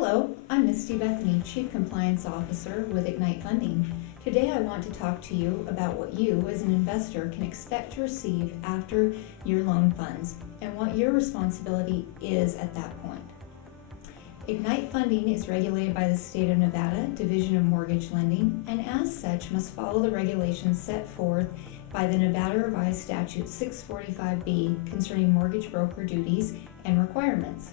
Hello, I'm Misty Bethany, Chief Compliance Officer with Ignite Funding. Today I want to talk to you about what you as an investor can expect to receive after your loan funds and what your responsibility is at that point. Ignite Funding is regulated by the State of Nevada Division of Mortgage Lending and as such must follow the regulations set forth by the Nevada Revised Statute 645B concerning mortgage broker duties and requirements.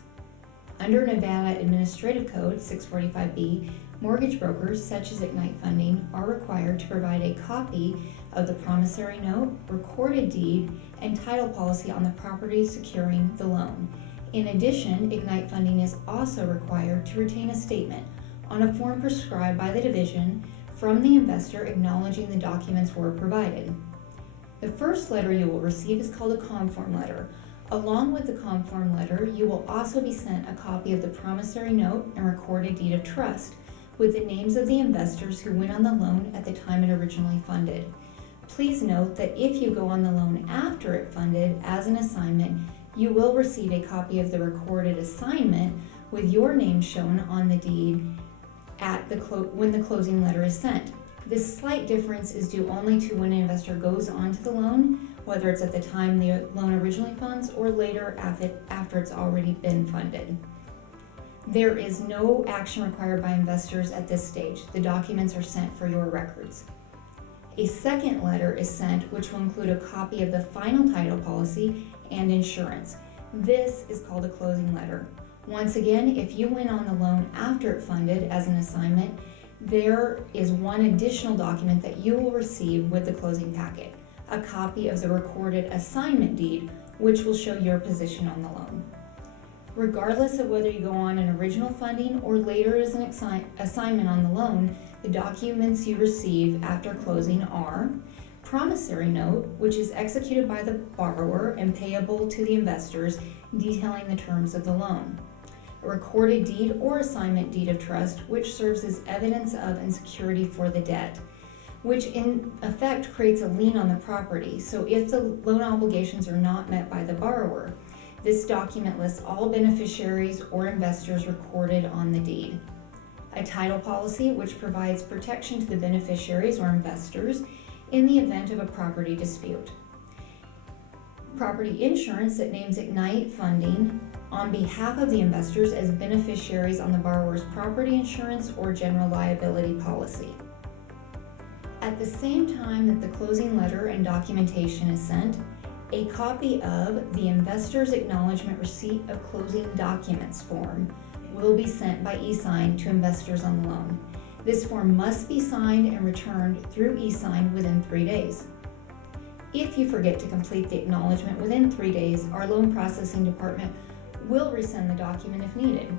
Under Nevada Administrative Code 645B, mortgage brokers such as Ignite Funding are required to provide a copy of the promissory note, recorded deed, and title policy on the property securing the loan. In addition, Ignite Funding is also required to retain a statement on a form prescribed by the division from the investor acknowledging the documents were provided. The first letter you will receive is called a Conform Letter. Along with the Conform Letter, you will also be sent a copy of the Promissory Note and Recorded Deed of Trust with the names of the investors who went on the loan at the time it originally funded. Please note that if you go on the loan after it funded as an assignment, you will receive a copy of the recorded assignment with your name shown on the deed at when the closing letter is sent. This slight difference is due only to when an investor goes onto the loan, whether it's at the time the loan originally funds or later after it's already been funded. There is no action required by investors at this stage. The documents are sent for your records. A second letter is sent which will include a copy of the final title policy and insurance. This is called a closing letter. Once again, if you went on the loan after it funded as an assignment, there is one additional document that you will receive with the closing packet, a copy of the recorded assignment deed, which will show your position on the loan. Regardless of whether you go on an original funding or later as an assignment on the loan, the documents you receive after closing are Promissory Note, which is executed by the borrower and payable to the investors, detailing the terms of the loan. A recorded deed or assignment deed of trust, which serves as evidence of and security for the debt, which in effect creates a lien on the property. So if the loan obligations are not met by the borrower, this document lists all beneficiaries or investors recorded on the deed. A title policy, which provides protection to the beneficiaries or investors in the event of a property dispute. Property insurance that names Ignite Funding on behalf of the investors as beneficiaries on the borrower's property insurance or general liability policy. At the same time that the closing letter and documentation is sent, a copy of the investor's acknowledgement receipt of closing documents form will be sent by e-sign to investors on the loan. This form must be signed and returned through e-sign within 3 days. If you forget to complete the acknowledgement within 3 days, our loan processing department will resend the document if needed.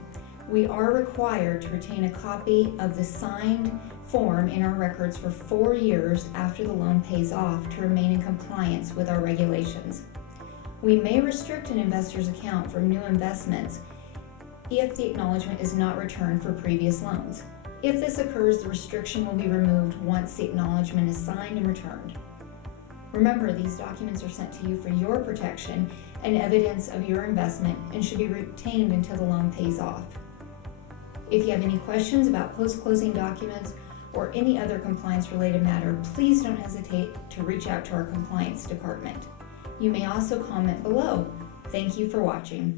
We are required to retain a copy of the signed form in our records for 4 years after the loan pays off to remain in compliance with our regulations. We may restrict an investor's account for new investments if the acknowledgement is not returned for previous loans. If this occurs, the restriction will be removed once the acknowledgement is signed and returned. Remember, these documents are sent to you for your protection and evidence of your investment and should be retained until the loan pays off. If you have any questions about post-closing documents or any other compliance-related matter, please don't hesitate to reach out to our compliance department. You may also comment below. Thank you for watching.